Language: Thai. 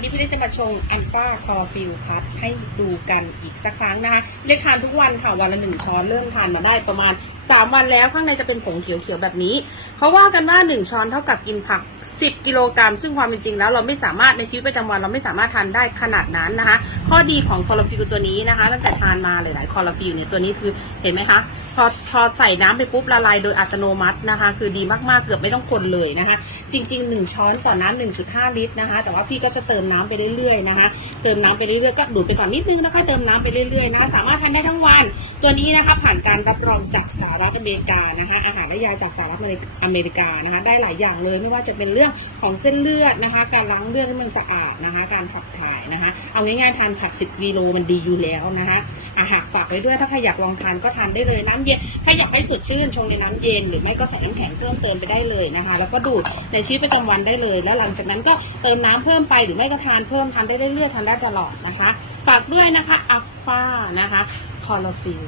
วันนี้พี่เล็กจะมาชงแอมฟ้าคอฟิลพับให้ดูกันอีกสักครั้งนะคะพี่เล็กทานทุกวันค่ะวันละหนึ่งช้อนเริ่มทานมาได้ประมาณ 3 วันแล้ว ข้างในจะเป็นผงเขียวๆแบบนี้ เขาว่ากันว่า 1 ช้อนเท่ากับกินผัก10กิโลกรัมซึ่งความเป็นจริงแล้วเราไม่สามารถในชีวิตประจำวันเราไม่สามารถทานได้ขนาดนั้นนะคะ ข้อดีของคอลลาฟิวตัวนี้นะคะ ตั้งแต่ทานมาหลายๆคอลลาฟิวเนี่ยตัวนี้คือเห็นไหมคะพอพอใส่น้ำไปปุ๊บละลายโดยอัตโนมัตินะคะ คือดีมากๆ เกือบไม่ต้องคนเลยนะคะ จริงๆ 1 ช้อนต่อน้ำ1.5 ลิตรนะคะ แต่ว่าพี่ก็จะเติมน้ำไปเรื่อยๆนะคะเติมน้ำไปเรื่อยๆก็ดูดไปก่อนนิดนึงแล้วค่อยเติมน้ำไปเรื่อยๆนะคะสามารถทานได้ทั้งวันตัวนี้นะคะผ่านการรับรองจากสหรัฐอเมริกานะคะ อาหารและยาจากสหรัฐอเมริกานะคะได้หลายอย่างเลยไม่ว่าจะเป็นเรื่องของเส้นเลือดนะคะ การล้างเลือดให้มันสะอาดนะคะ การขับถ่ายนะคะ เอาง่ายๆทานผัก10กิโลมันดีอยู่แล้วนะคะ อาหารฝากไว้ด้วยถ้าใครอยากลองทานก็ทานได้เลยน้ำเย็น ถ้าอยากให้สดชื่น ชงในน้ำเย็นหรือไม่ก็ใส่น้ำแข็งเพิ่มเติมไปได้เลยนะคะ แล้วก็ดูดในชีวิตประจำวันได้เลย แล้วหลังจากนั้นก็เติมน้ำเพิ่มไป หรือไม่ก็ทานเพิ่มทานได้เรื่อยๆทานได้ตลอดนะคะ ฝากด้วยนะคะอัลฟานะคะคอร์ฟิล